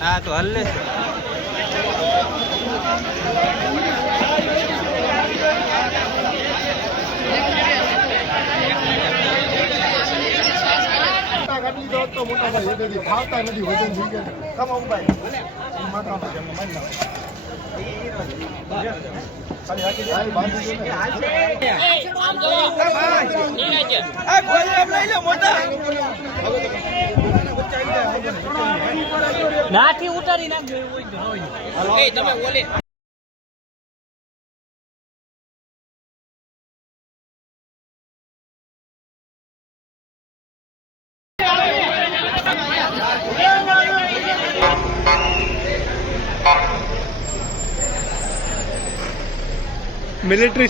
હા તો હલ્લે તો મોટા ભાઈ એ બધી ફાવતા નથી વજન થઈ ગયા કમાવું ભાઈ માતા ભાઈ એમને મારી નાખો. ખાલી હાકી ભાઈ બાંધી દો ને. નાથી ઉતારી નાખજો એવું હોય તો હોય. મિલિટરી